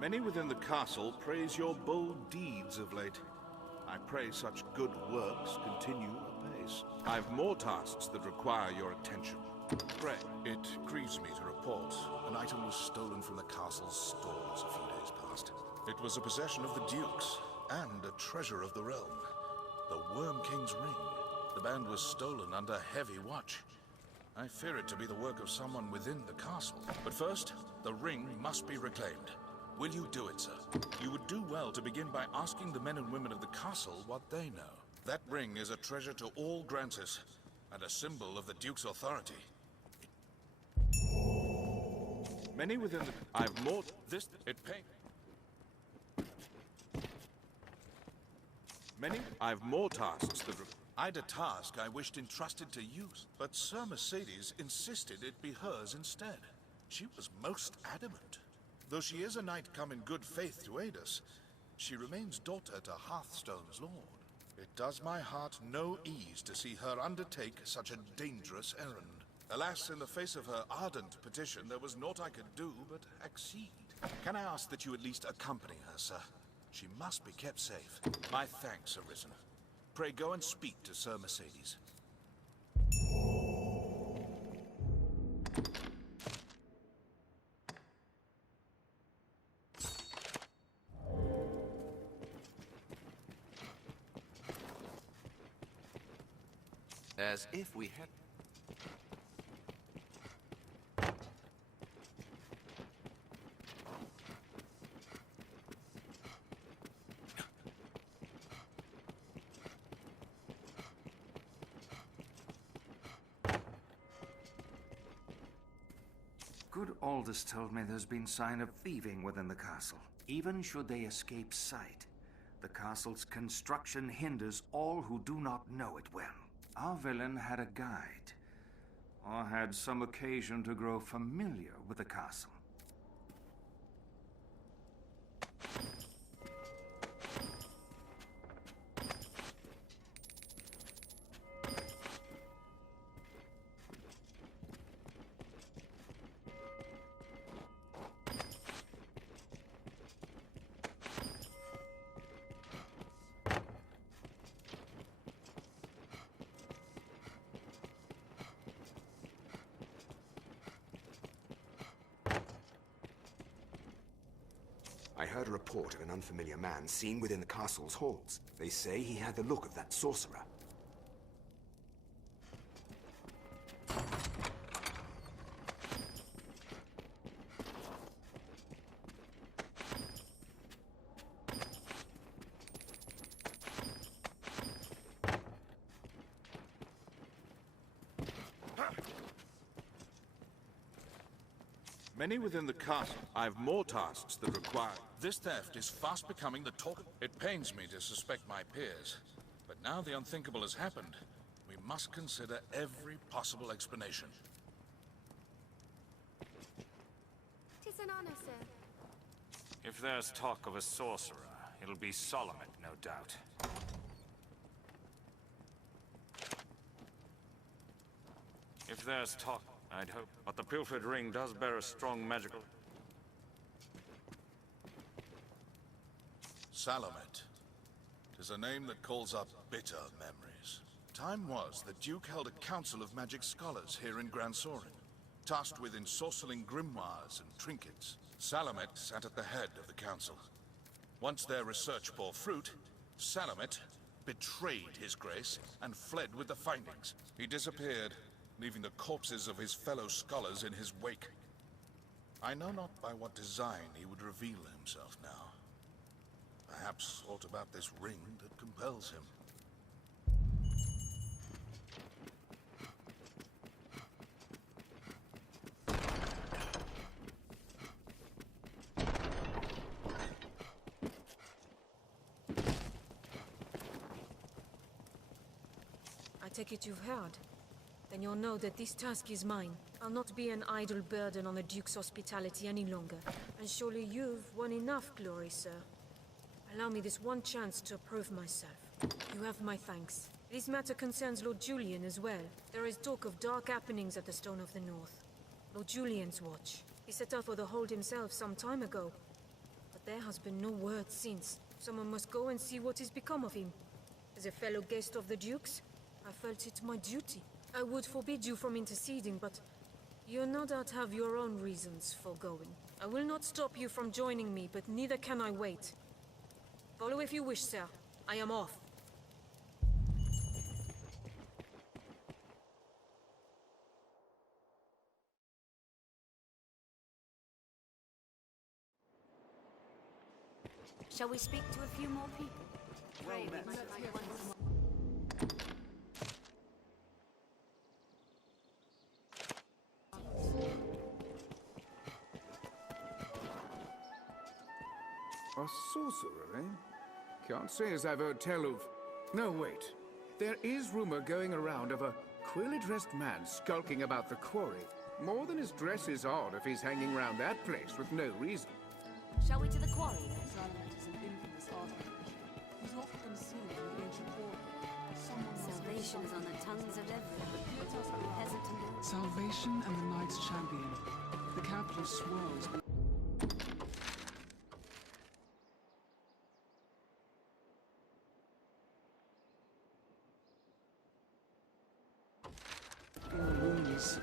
Many within the castle praise your bold deeds of late. I pray such good works continue apace. I've more tasks that require your attention. Pray. It grieves me to report an item was stolen from the castle's stores a few days past. It was a possession of the Duke's and a treasure of the realm. The Worm King's ring. The band was stolen under heavy watch. I fear it to be the work of someone within the castle. But first, the ring must be reclaimed. Will you do it, sir? You would do well to begin by asking the men and women of the castle what they know. That ring is a treasure to all Grantis, and a symbol of the Duke's authority. Many within the... I've more... This... It pay... Many... I've more tasks that... I'd a task I wished entrusted to you, but Sir Mercedes insisted it be hers instead. She was most adamant. Though she is a knight come in good faith to aid us, she remains daughter to Hearthstone's lord. It does my heart no ease to see her undertake such a dangerous errand. Alas, in the face of her ardent petition, there was naught I could do but accede. Can I ask that you at least accompany her, sir? She must be kept safe. My thanks, Arisen. Pray go and speak to Sir Mercedes. As if we had... Good Aldous told me there's been sign of thieving within the castle, even should they escape sight. The castle's construction hinders all who do not know it well. Our villain had a guide, or had some occasion to grow familiar with the castle. I heard a report of an unfamiliar man seen within the castle's halls. They say he had the look of that sorcerer. Many within the castle. I've more tasks that require... This theft is fast becoming the talk... It pains me to suspect my peers, but now the unthinkable has happened. We must consider every possible explanation. 'Tis an honor, sir. If there's talk of a sorcerer, it'll be Solomon, no doubt. If there's talk, I'd hope. But the pilfered ring does bear a strong magical... Salamet. 'Tis a name that calls up bitter memories. Time was the Duke held a council of magic scholars here in Gran Sorin, tasked with ensorceling grimoires and trinkets. Salamet sat at the head of the council. Once their research bore fruit, Salamet betrayed his grace and fled with the findings. He disappeared, leaving the corpses of his fellow scholars in his wake. I know not by what design he would reveal himself now. Perhaps aught about this ring that compels him. I take it you've heard. Then you'll know that this task is mine. I'll not be an idle burden on the Duke's hospitality any longer. And surely you've won enough glory, sir. Allow me this one chance to prove myself. You have my thanks. This matter concerns Lord Julian as well. There is talk of dark happenings at the Stone of the North. Lord Julian's watch. He set out for the hold himself some time ago. There has been no word since. Someone must go and see what has become of him. As a fellow guest of the Duke's, I felt it my duty. I would forbid you from interceding, but you no doubt have your own reasons for going. I will not stop you from joining me, but neither can I wait. Follow if you wish, sir. I am off. Shall we speak to a few more people? A sorcerer, eh? Can't say as I've heard tell of... No, wait. There is rumor going around of a queerly-dressed man skulking about the quarry. More than his dress is odd if he's hanging around that place with no reason. Shall we to the quarry, then? Silent is an infamous artifact. He's often concealed in the ancient quarry. Salvation is on the tongues of everyone. Peasant and Salvation and the Knight's Champion. The capital swirls. Runes.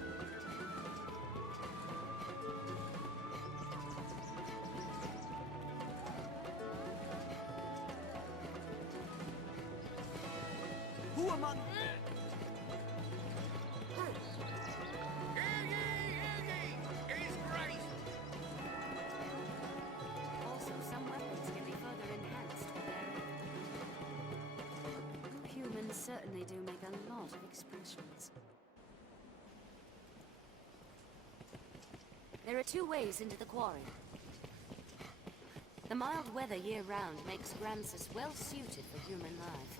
Who among them? also, some weapons can be further enhanced with their... Humans certainly do make a lot of expressions. There are two ways into the quarry. The mild weather year-round makes Grancis well-suited for human life.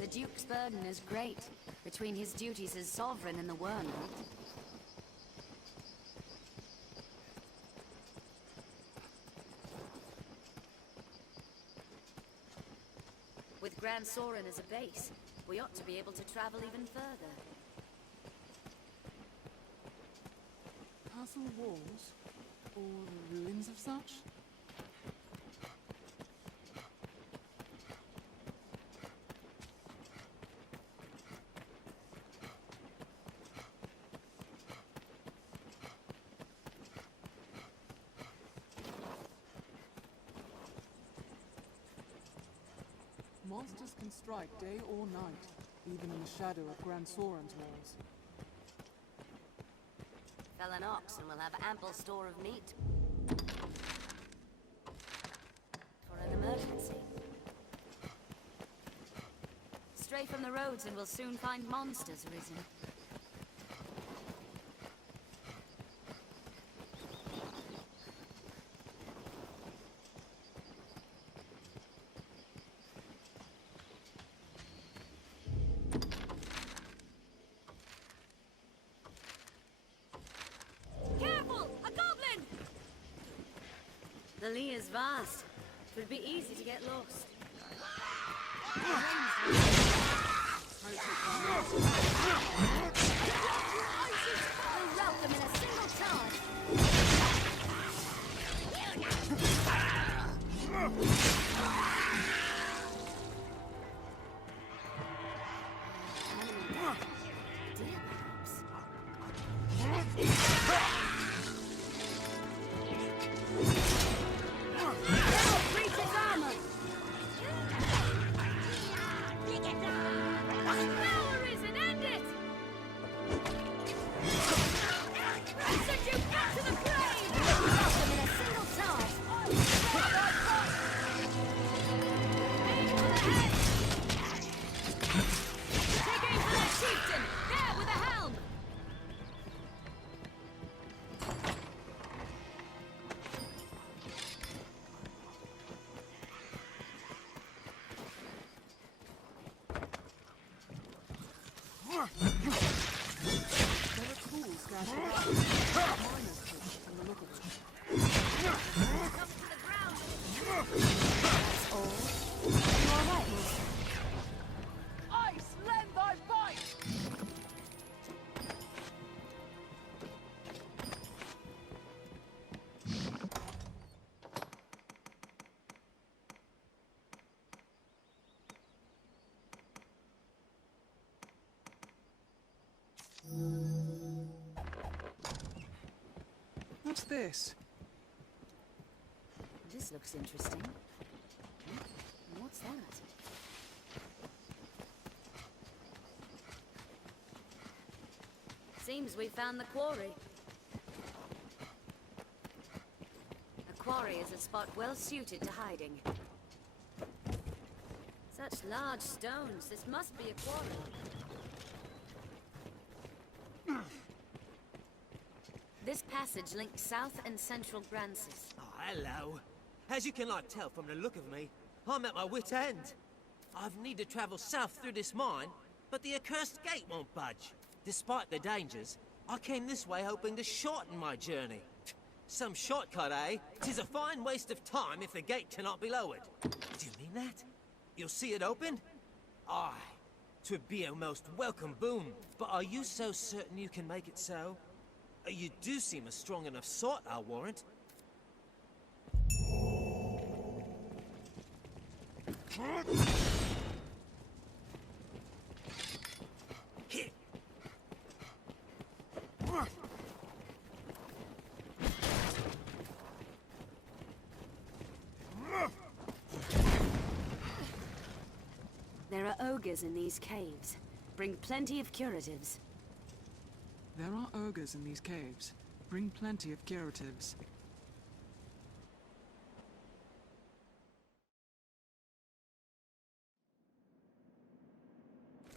The Duke's burden is great, between his duties as sovereign and the worm. With Grand Soren as a base, we ought to be able to travel even further. Castle walls? Or the ruins of such? Monsters can strike day or night, even in the shadow of Grand Soren's walls. Fell an ox and we'll have ample store of meat. For an emergency. Stray from the roads and we'll soon find monsters arisen. The Lee is vast. It would be easy to get lost. We'll rout them in a single charge. Deer, perhaps. What's this? This looks interesting. What's that? Seems we found the quarry. A quarry is a spot well suited to hiding. Such large stones, this must be a quarry. This passage links South and Central Grancis. Oh, hello. As you can like tell from the look of me, I'm at my wit's end. I've need to travel south through this mine, but the accursed gate won't budge. Despite the dangers, I came this way hoping to shorten my journey. Some shortcut, eh? 'Tis a fine waste of time if the gate cannot be lowered. Do you mean that? You'll see it open? Aye. 'Twould be a most welcome boon, but are you so certain you can make it so? You do seem a strong enough sort, I'll warrant. Here. There are ogres in these caves. Bring plenty of curatives. There are ogres in these caves. Bring plenty of curatives.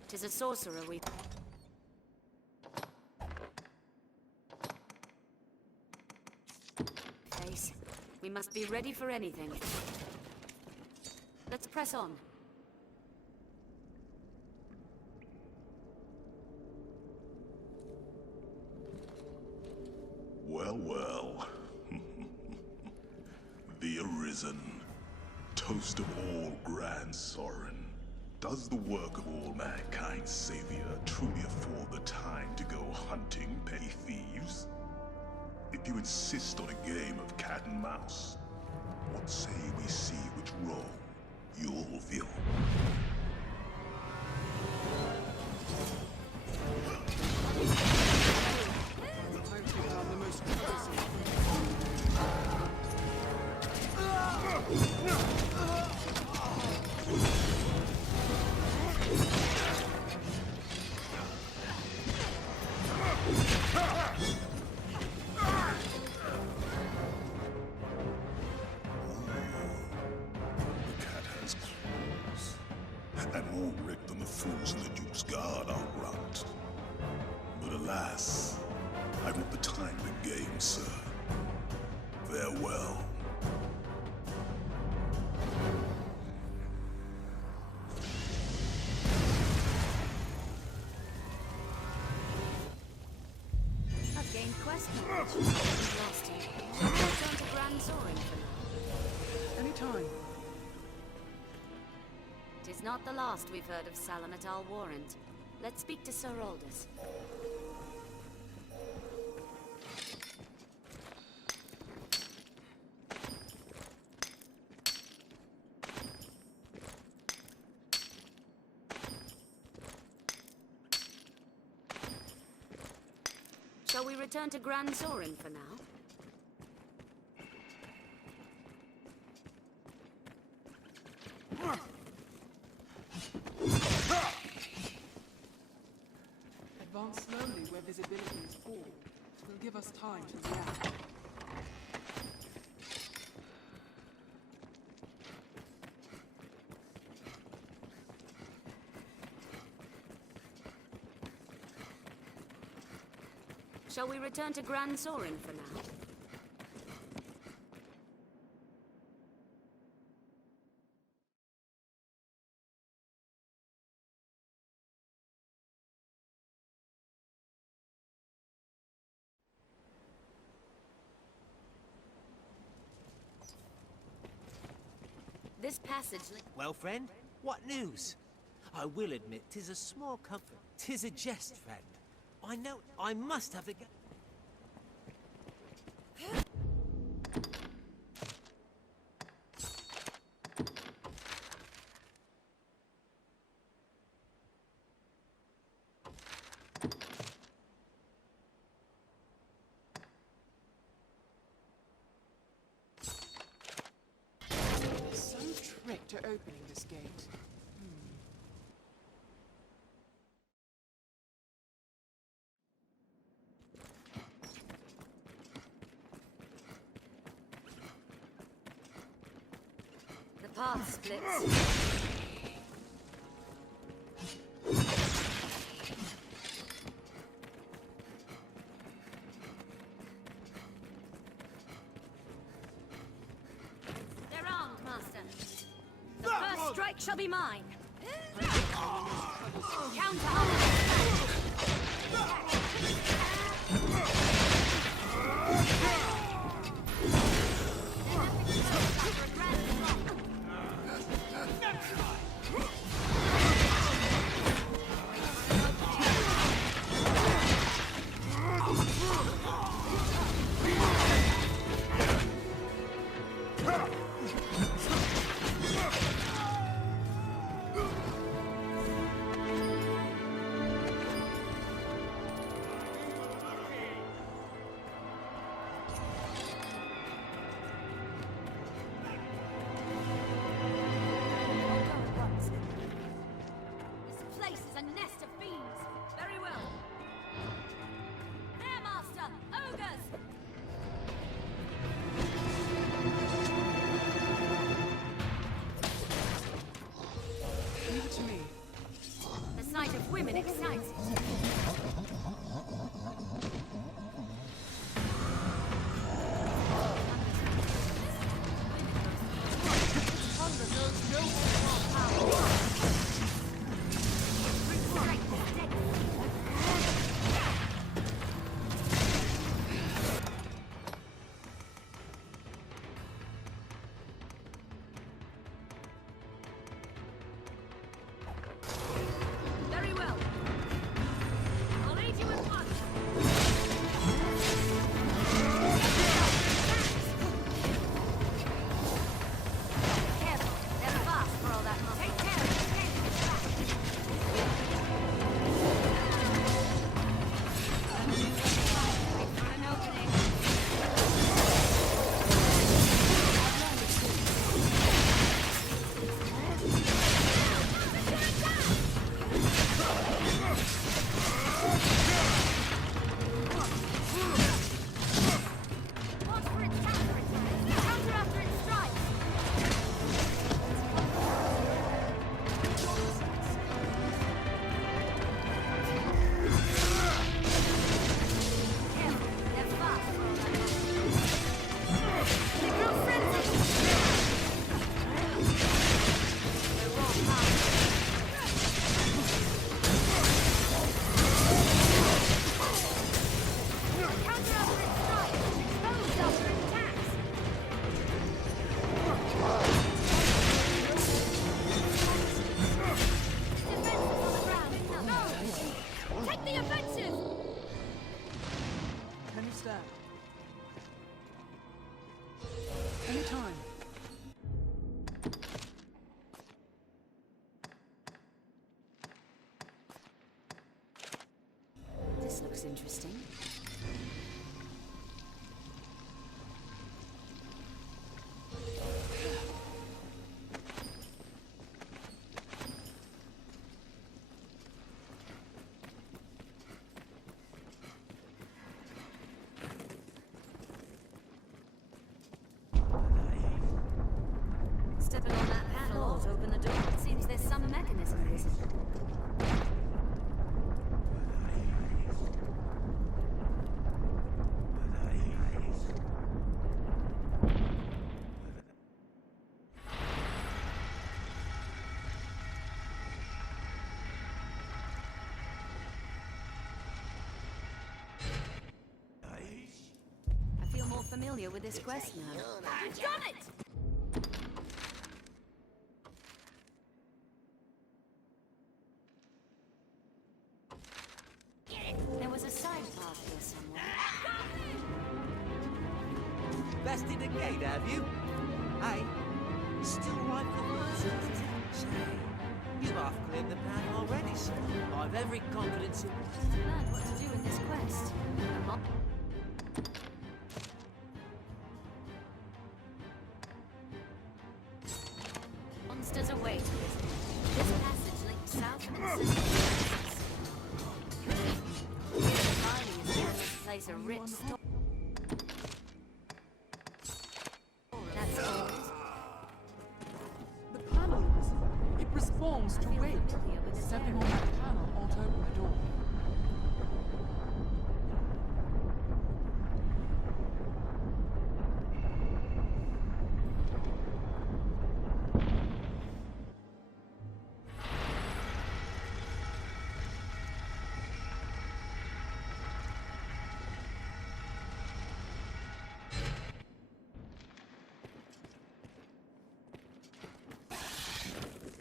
'Tis a sorcerer we... face. We must be ready for anything. Let's press on. Well, well. The Arisen. Toast of all Grand Sorin. Does the work of all mankind's savior truly afford the time to go hunting petty thieves? If you insist on a game of cat and mouse, what say we see which role you'll fill? I think I'm the most troublesome. And won't rip them the fools in the Duke's Guard outright. But alas, I want the time to game, sir. Farewell. I've gained quest knowledge. Lost him. Shall we return to Grand Sorin for now? Anytime. 'Tis not the last we've heard of Salamet, I'll warrant. Let's speak to Sir Aldous. Shall we return to Grand Sorin for now? Advance slowly where visibility is poor. Will give us time to react. Shall we return to Grand Sorin for now? This passage... Well, friend, what news? I will admit 'tis a small comfort. 'Tis a jest, friend. I know I must have the... opening this gate. The path splits. They're armed, Master. The first strike shall be mine. Counter women excites. Anytime. This looks interesting. Stepping on that panel to open the door. It seems there's some mechanism missing. I feel more familiar with this quest now. You've done it! There was a side path here somewhere. Bested the gate, have you? Hey, still right for horses. Say, you've half cleared the path already, sir. I've every confidence in... Learned what to do in this quest. Monster Place a rich store. That's old. The panel is. It responds to weight. Stepping on that panel ought to open the door.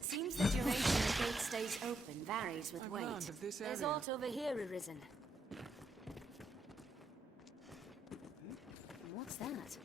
Seems the duration the gate stays open varies with I've weight. learned of this There's area. aught over here, Arisen. What's that?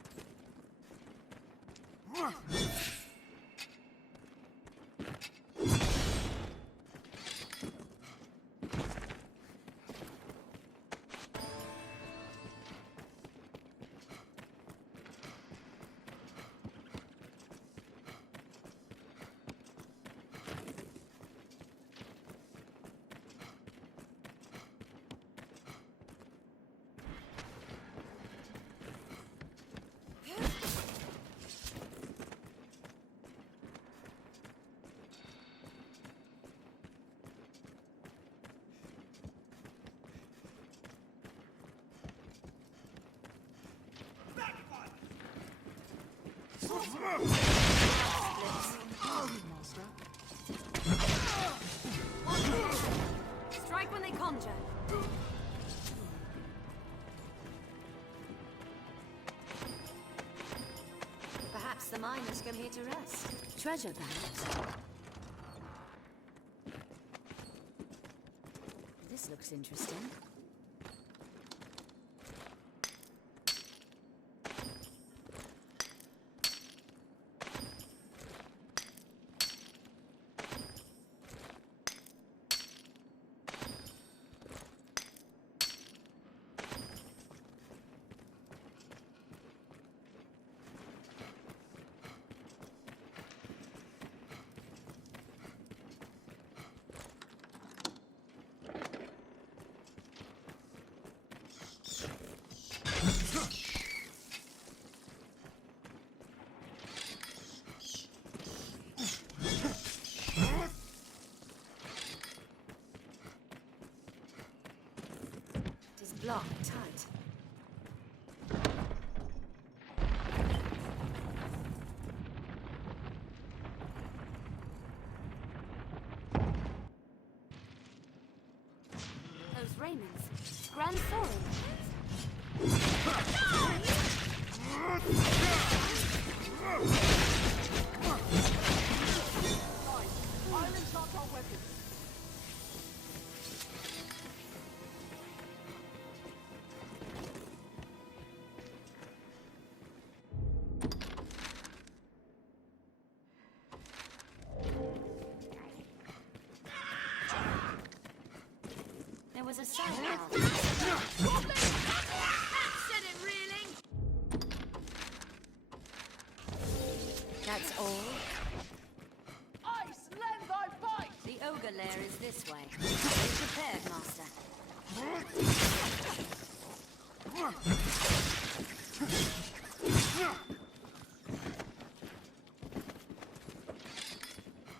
Strike when they conjure. Perhaps the miners come here to rest. Treasure, perhaps. This looks interesting. It is blocked tight. Those Raymonds. Grand Sorin. Island's not our weapon. There was a side valve. That said it, reeling. That's all. Ice, lend thy bite! The ogre lair is this way. Be prepared, master.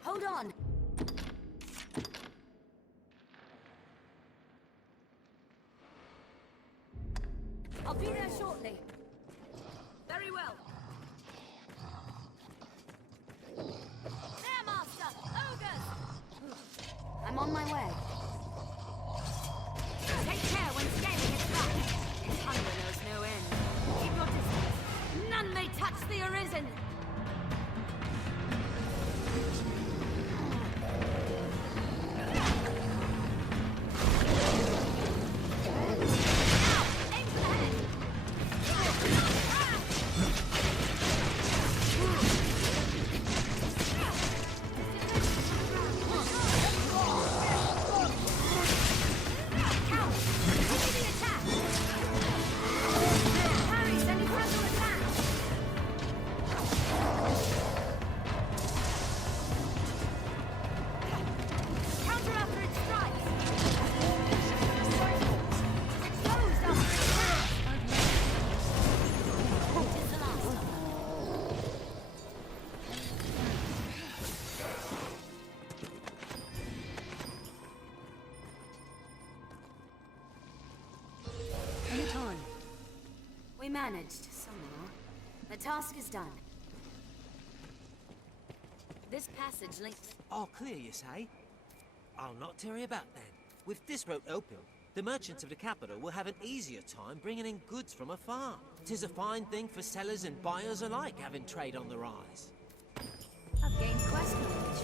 Hold on. I'll be there shortly. Very well. There, master! Ogres! I'm on my way. Take care when scaling its back. Its hunger knows no end. Keep your distance. None may touch the Arisen! managed, somehow. The task is done. This passage links... All clear, you say? I'll not tarry about then. With this road open, the merchants of the capital will have an easier time bringing in goods from afar. 'Tis a fine thing for sellers and buyers alike, having trade on the rise. I've gained quest knowledge.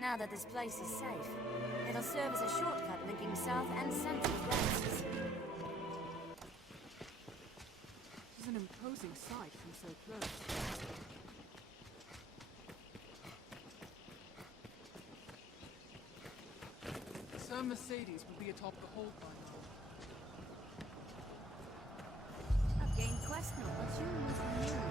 Now that this place is safe, it'll serve as a shortcut linking south and central places. This is an imposing sight from so close. Sir Mercedes will be atop the hold by now. I've gained quest knowledge. You must know this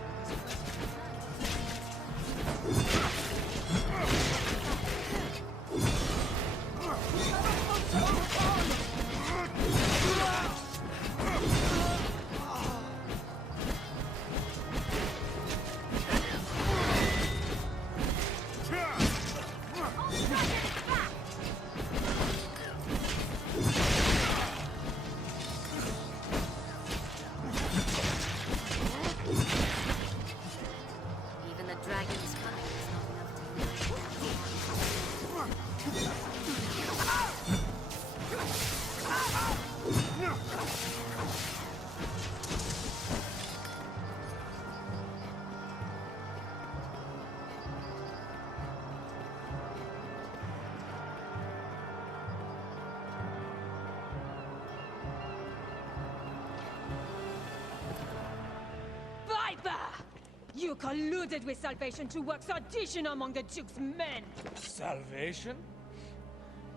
You colluded with Salvation to work sedition among the Duke's men! Salvation?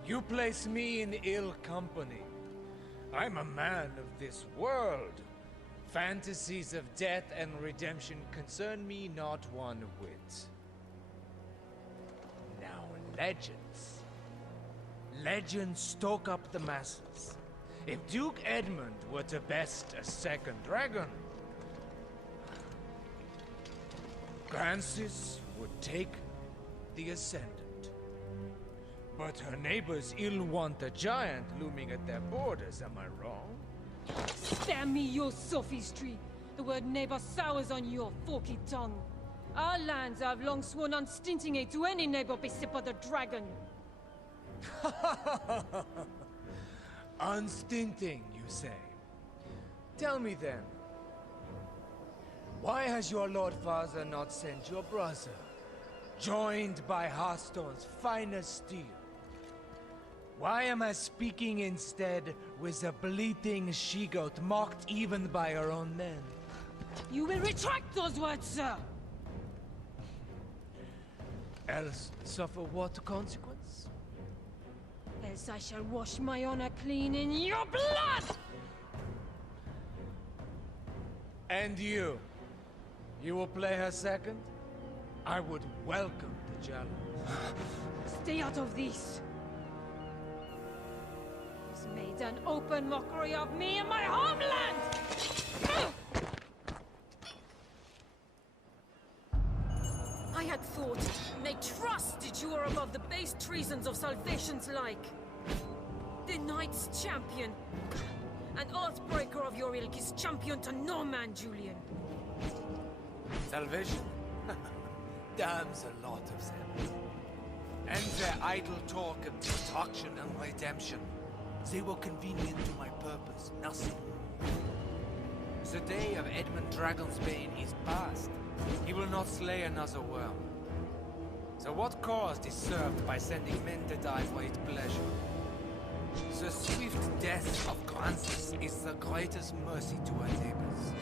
You place me in ill company. I'm a man of this world. Fantasies of death and redemption concern me not one whit. Now, legends. Legends stoke up the masses. If Duke Edmund were to best a second dragon, Francis would take the Ascendant. But her neighbors ill want a giant looming at their borders, am I wrong? Spare me your sophistry! The word neighbor sours on your forky tongue. Our lands have long sworn unstinting aid to any neighbor beset by the dragon. Unstinting, you say? Tell me then, why has your Lord Father not sent your brother, joined by Hearthstone's finest steel? Why am I speaking instead with a bleating she-goat mocked even by her own men? You will retract those words, sir! Else suffer what consequence? Else I shall wash my honor clean in your blood! And you? You will play her second? I would welcome the challenge. Stay out of this! He's made an open mockery of me and my homeland! I had thought, nay trusted you were above the base treasons of Salvation's like. The Knight's champion. An oathbreaker of your ilk is champion to no man, Julian. Salvation? Damns a lot of them. And their idle talk of destruction and redemption. They were convenient to my purpose, nothing more. The day of Edmund Dragonsbane is past. He will not slay another worm. So what cause is served by sending men to die for his pleasure? The swift death of Francis is the greatest mercy to our neighbors.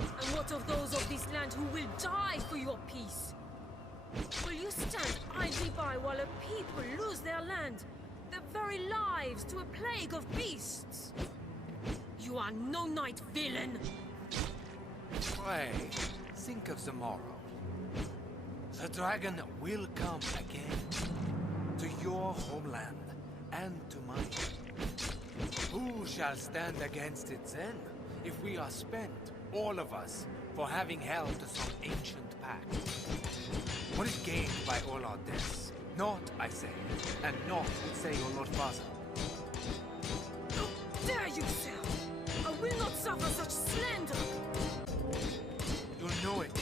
And what of those of this land who will die for your peace? Will you stand idly by while a people lose their land, their very lives to a plague of beasts? You are no knight, villain! Pray, think of the morrow. The dragon will come again. To your homeland, and to mine. Who shall stand against it then, if we are spent, all of us, for having held to some ancient pact? What is gained by all our deaths? Naught, I say, and naught would say your Lord Father. How dare you, sir! suffer such slander? You know it.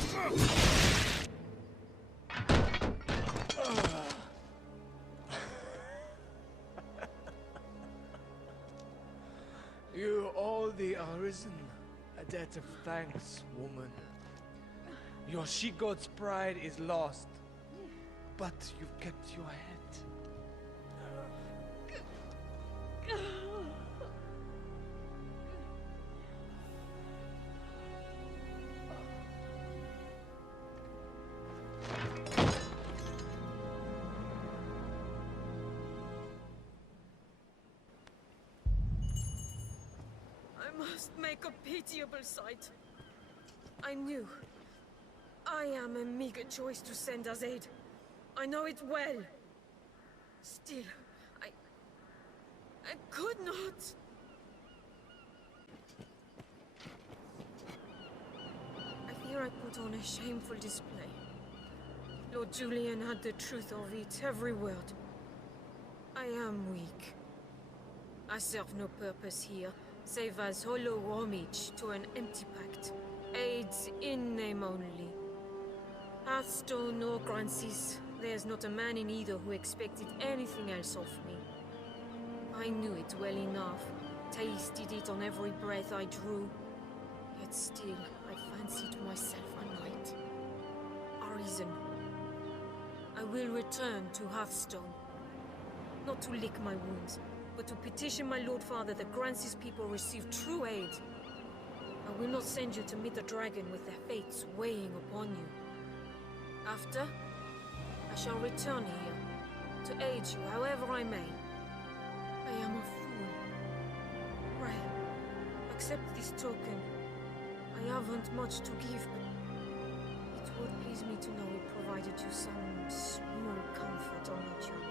You owe the Arisen a debt of thanks, woman. Your she-goat's pride is lost, but you've kept your head. I must make a pitiable sight. I knew. I am a meager choice to send as aid. I know it well. Still, I could not. I fear I put on a shameful display. Lord Julian had the truth of it, every word. I am weak. I serve no purpose here, save as hollow homage to an empty pact. Aids in name only. Hearthstone or Grancis, there's not a man in either who expected anything else of me. I knew it well enough, tasted it on every breath I drew. Yet still, I fancied myself a knight. Arisen. I will return to Hearthstone. Not to lick my wounds, but to petition my Lord Father that Grancis people receive true aid. I will not send you to meet the dragon with their fates weighing upon you. After, I shall return here, to aid you however I may. I am a fool. Pray, accept this token. I haven't much to give, but it would please me to know it provided you some small comfort on your journey.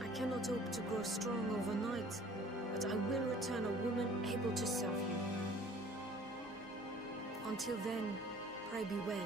I cannot hope to grow strong overnight, but I will return a woman able to serve you. Until then, pray be well.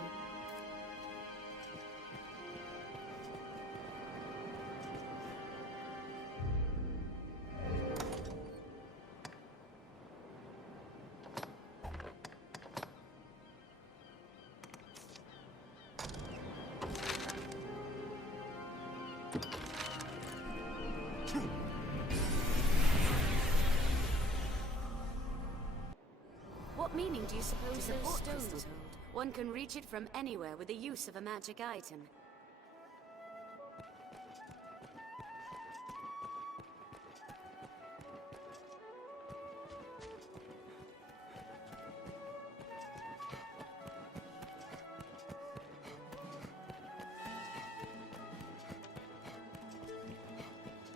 What meaning do you suppose those stones hold? One can reach it from anywhere with the use of a magic item.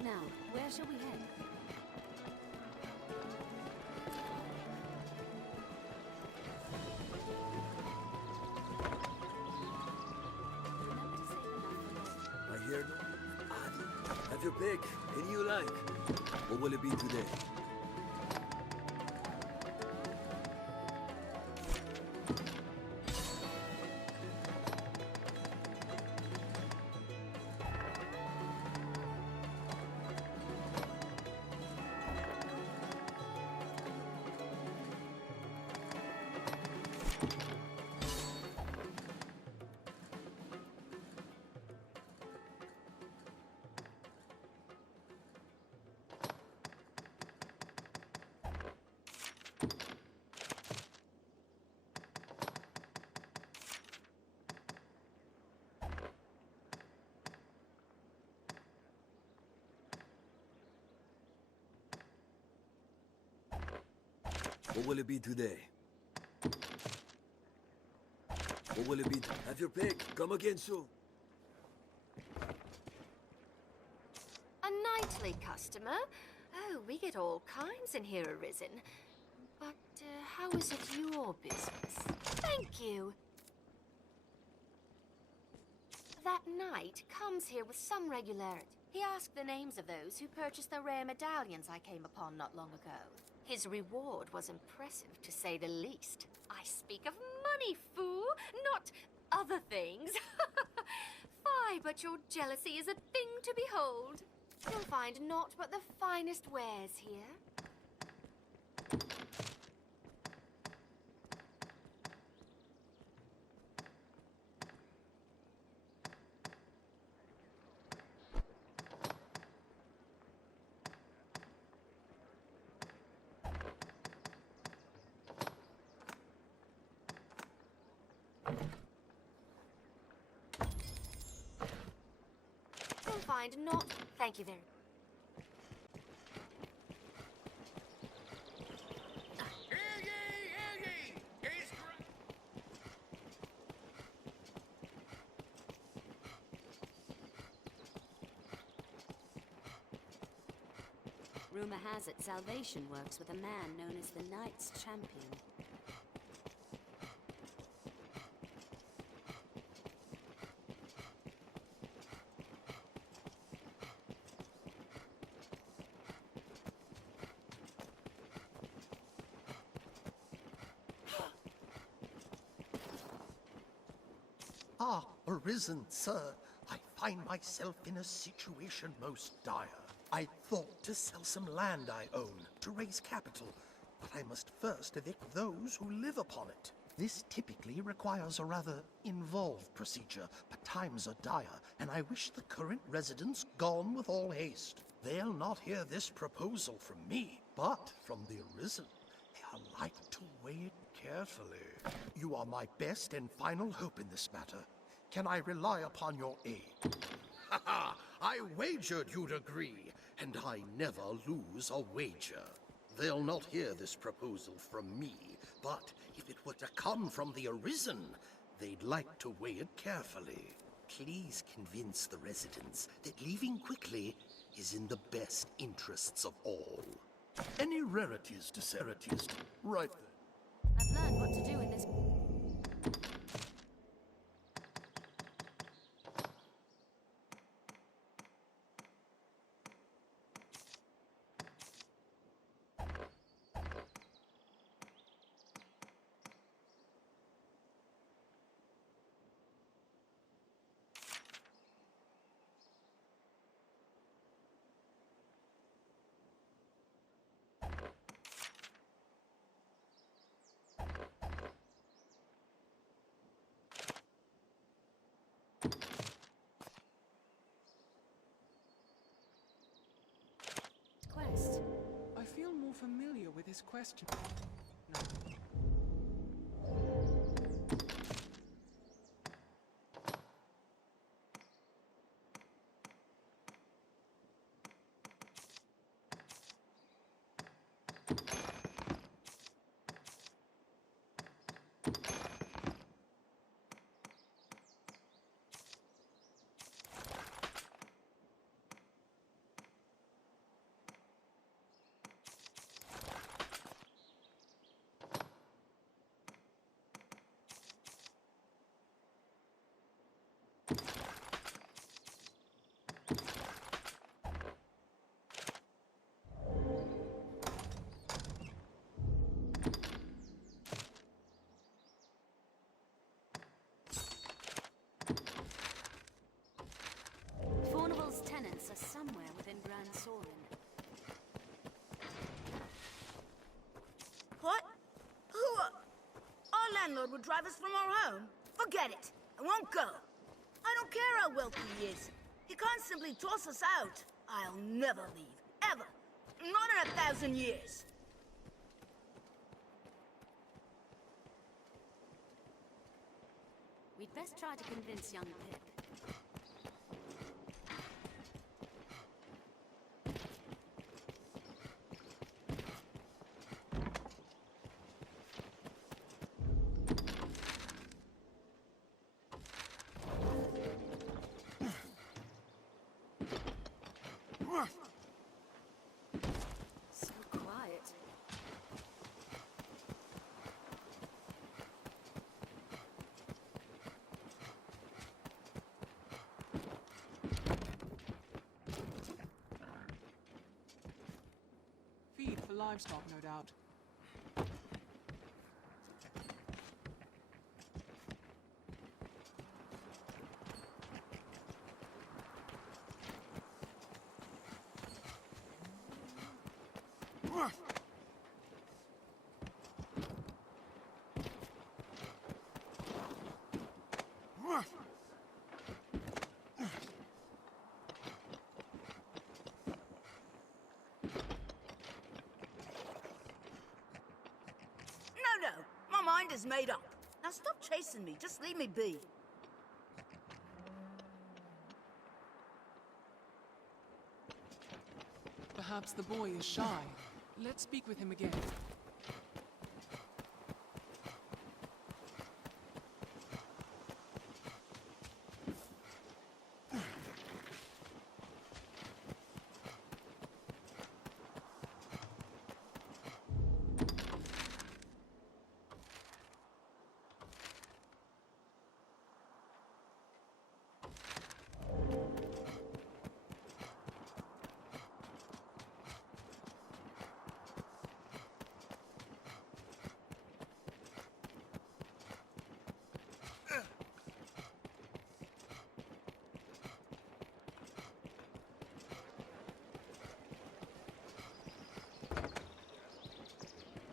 Now, where shall we head? Here, have your pick. Any you like. What will it be today? What will it be today? What will it be? Have your pick. Come again soon. A nightly customer? Oh, we get all kinds in here, Arisen. But how is it your business? Thank you. That knight comes here with some regularity. He asked the names of those who purchased the rare medallions I came upon not long ago. His reward was impressive, to say the least. I speak of money, fool, not other things. Fie, but your jealousy is a thing to behold. You'll find naught but the finest wares here. Find not. Thank you very much. Rumor has it salvation works with a man known as the Knight's Champion. Ah, Arisen, sir. I find myself in a situation most dire. I thought to sell some land I own to raise capital, but I must first evict those who live upon it. This typically requires a rather involved procedure, but times are dire, and I wish the current residents gone with all haste. They'll not hear this proposal from me, but from the Arisen. They are like to weigh it carefully. You are my best and final hope in this matter. Can I rely upon your aid? Ha ha! I wagered you'd agree, and I never lose a wager. They'll not hear this proposal from me, but if it were to come from the Arisen, they'd like to weigh it carefully. Please convince the residents that leaving quickly is in the best interests of all. Any rarities to rarities? Right then. I've learned what to do in this. Quest. I feel more familiar with his question. No. Tenants are somewhere within Grand Sorin. What? Who? Our landlord would drive us from our home? Forget it. I won't go. I don't care how wealthy he is. He can't simply toss us out. I'll never leave. Ever. Not in 1,000 years. We'd best try to convince young Pip. So quiet. Feed for life. livestock, no doubt. No, my mind is made up. Now stop chasing me, just leave me be. Perhaps the boy is shy. Let's speak with him again.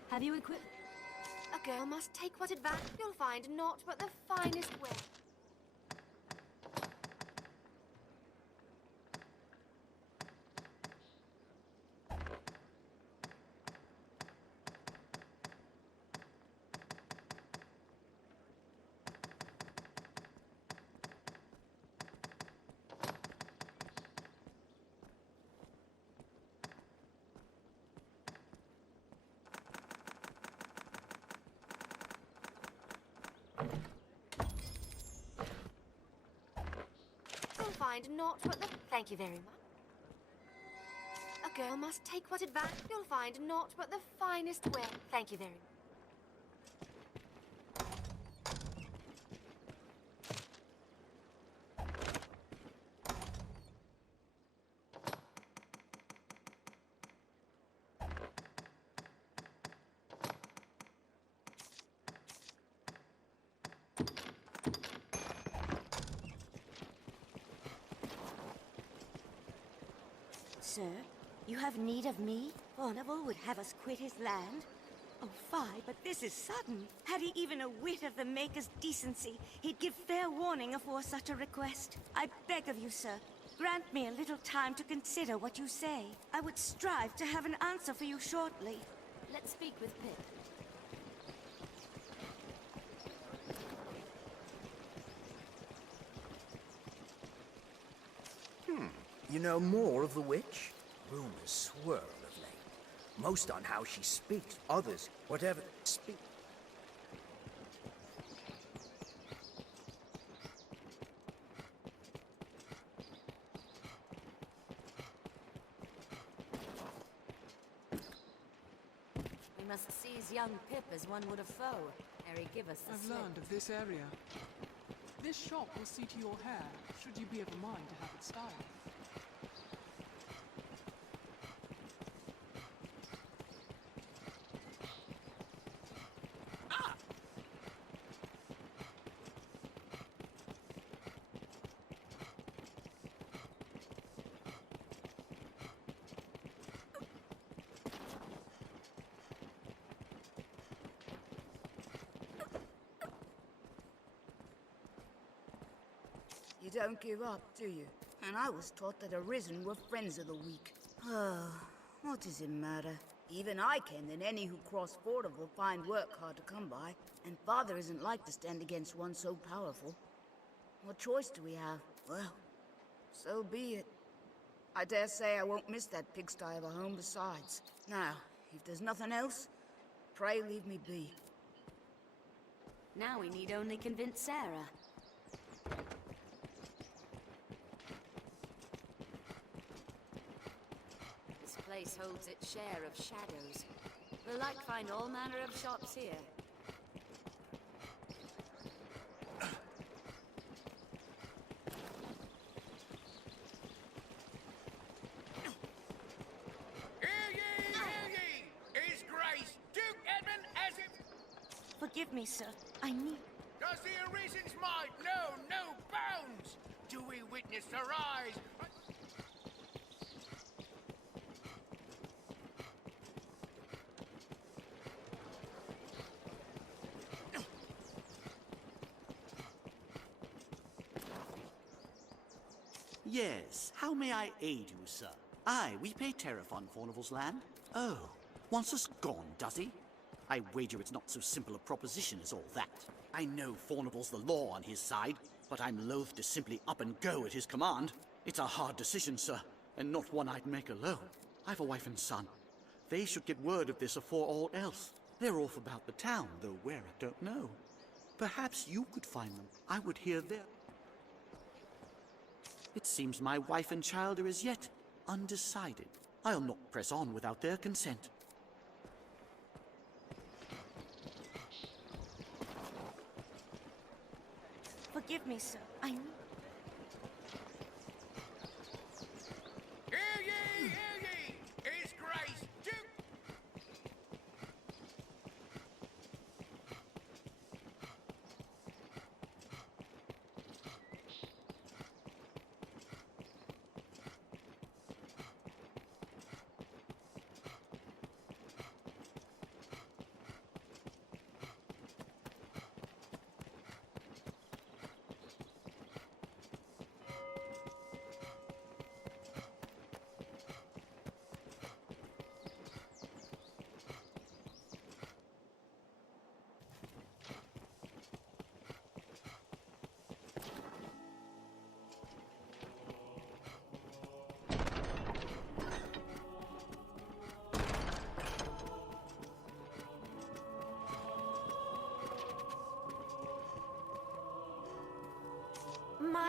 Have you equipped? A girl must take what advantage. You'll find naught but the finest way. Find naught but the... Thank you very much. A girl must take what advantage... You'll find naught but the finest way. Thank you very much. Sir, you have need of me? Ornable would have us quit his land? Oh, fie, but this is sudden. Had he even a whit of the Maker's decency, he'd give fair warning afore such a request. I beg of you, sir, grant me a little time to consider what you say. I would strive to have an answer for you shortly. Let's speak with Pip. You know more of the witch? Rumors swirl of late. Most on how she speaks, others, whatever speak. We must seize young Pip as one would a foe, ere he give us the I've slip. learned of this area. This shop will see to your hair, should you be of a mind to have it styled. You don't give up, do you? And I was taught that Arisen were friends of the weak. Oh, what does it matter? Even I can, and any who cross Fordham will find work hard to come by. And Father isn't like to stand against one so powerful. What choice do we have? Well, so be it. I dare say I won't miss that pigsty of a home besides. Now, if there's nothing else, pray leave me be. Now we need only convince Sarah. This place holds its share of shadows. We'll like find all manner of shops here. Forgive me, sir. I need... Does the Arisen's might know no bounds? Do we witness the rise? Yes, how may I aid you, sir? Aye, we pay tariff on Fornival's land. Oh, wants us gone, does he? I wager it's not so simple a proposition as all that. I know Fornival's the law on his side, but I'm loath to simply up and go at his command. It's a hard decision, sir, and not one I'd make alone. I've a wife and son. They should get word of this afore all else. They're off about the town, though where I don't know. Perhaps you could find them. I would hear their... It seems my wife and child are as yet undecided. I'll not press on without their consent. Forgive me, sir. I need... Hear ye, hear ye! His Grace Duke...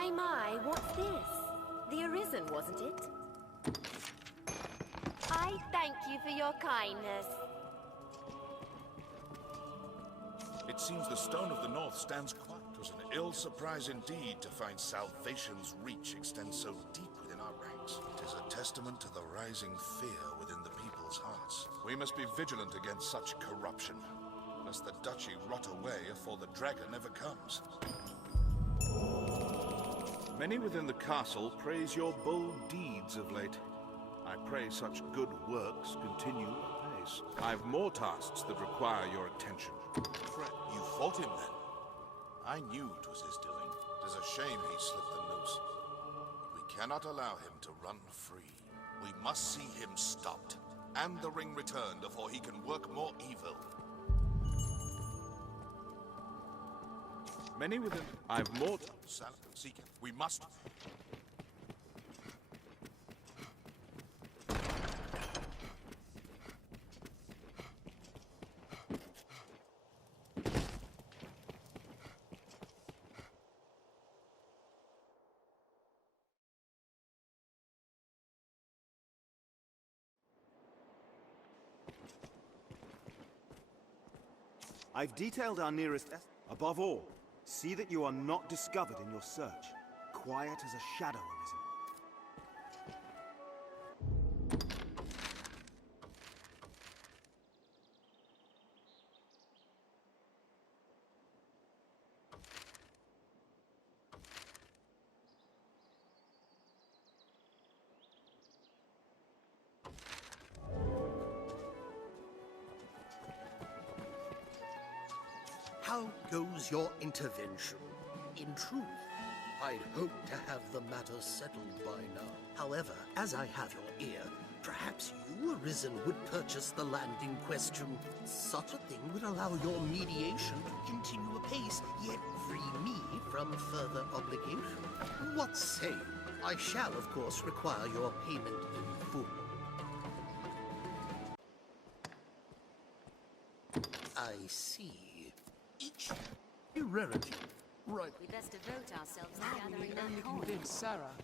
My, what's this? The Arisen, wasn't it? I thank you for your kindness. It seems the Stone of the North stands quiet. It was an ill surprise indeed to find salvation's reach extend so deep within our ranks. It is a testament to the rising fear within the people's hearts. We must be vigilant against such corruption, lest the duchy rot away afore the dragon ever comes. Many within the castle praise your bold deeds of late. I pray such good works continue apace. I've more tasks that require your attention. You fought him then? I knew it was his doing. It is a shame he slipped the noose. But we cannot allow him to run free. We must see him stopped, and the ring returned before he can work more evil. Many within... I've more... Seek him. We must... I've detailed our nearest... Above all, see that you are not discovered in your search. Quiet as a shadow, Arisen. How goes your intervention? In truth, I'd hoped to have the matter settled by now. However, as I have your ear, perhaps you, Arisen, would purchase the land in question. Such a thing would allow your mediation to continue apace, yet free me from further obligation. What say you? I shall, of course, require your payment in full. I see. Each rarity. Right. We best devote ourselves to Now we gathering need that only coin. convince Sarah.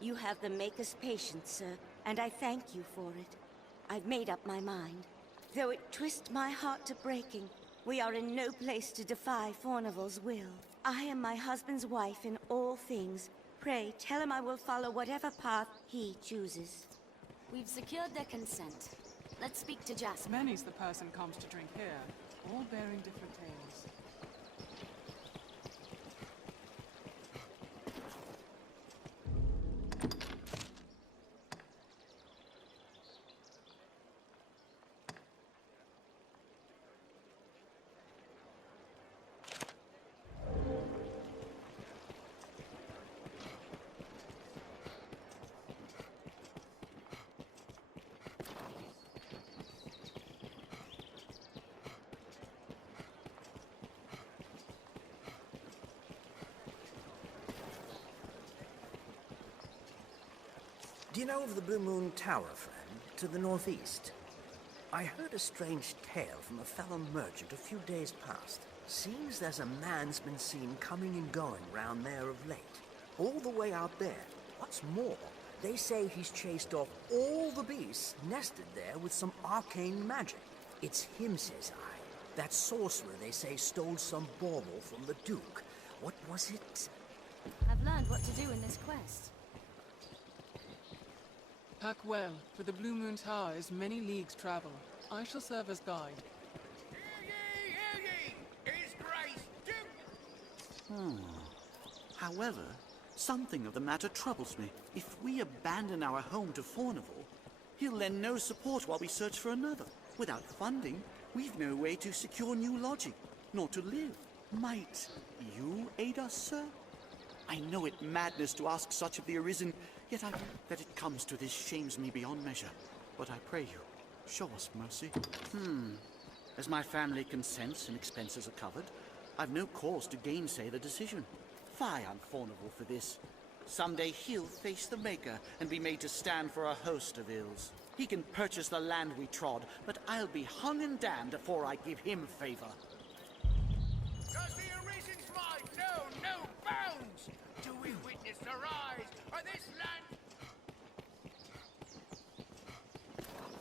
You have the Maker's patience, sir, and I thank you for it. I've made up my mind. Though it twists my heart to breaking, we are in no place to defy Fornival's will. I am my husband's wife in all things, Pray, tell him I will follow whatever path he chooses. We've secured their consent. Let's speak to Jasper. Many's the person comes to drink here, all bearing different tales. Do you know of the Blue Moon Tower, friend, to the northeast? I heard a strange tale from a fellow merchant a few days past. Seems there's a man's been seen coming and going round there of late. All the way out there. What's more, they say he's chased off all the beasts nested there with some arcane magic. It's him, says I. That sorcerer, they say, stole some bauble from the Duke. What was it? I've learned what to do in this quest. Pack well, for the Blue Moon Tower is many leagues travel. I shall serve as guide. However, something of the matter troubles me. If we abandon our home to Fornival, he'll lend no support while we search for another. Without funding, we've no way to secure new lodging, nor to live. Might you aid us, sir? I know it madness to ask such of the Arisen, yet that it comes to this shames me beyond measure. But I pray you, show us mercy. As my family consents and expenses are covered, I've no cause to gainsay the decision. Fie on Fornival for this. Someday he'll face the Maker and be made to stand for a host of ills. He can purchase the land we trod, but I'll be hung and damned before I give him favor. Does the Arisen's might know no bounds? Do we witness the rise of this land?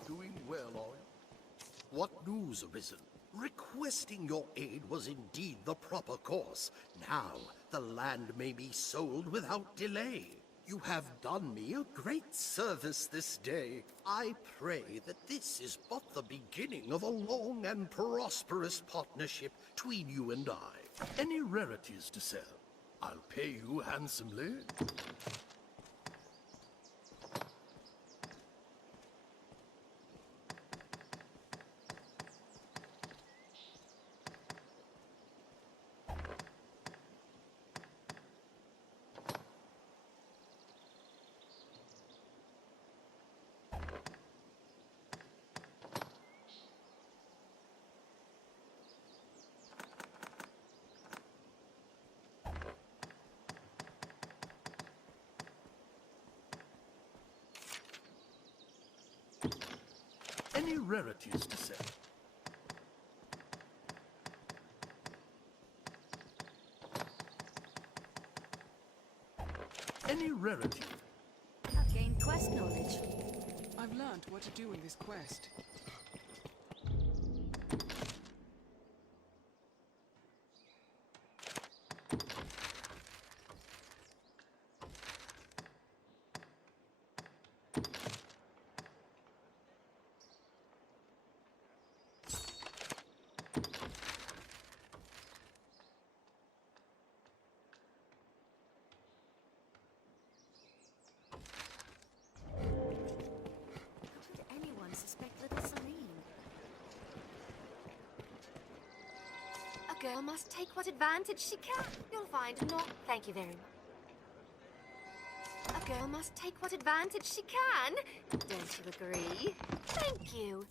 Doing well, are you? What news, Arisen? Requesting your aid was indeed the proper course. Now, the land may be sold without delay. You have done me a great service this day. I pray that this is but the beginning of a long and prosperous partnership between you and I. Any rarities to sell? I'll pay you handsomely. Any rarities to sell? Any rarity? I've gained quest knowledge. I've learned what to do in this quest. A girl must take what advantage she can. You'll find not. Thank you very much. A girl must take what advantage she can. Don't you agree? Thank you.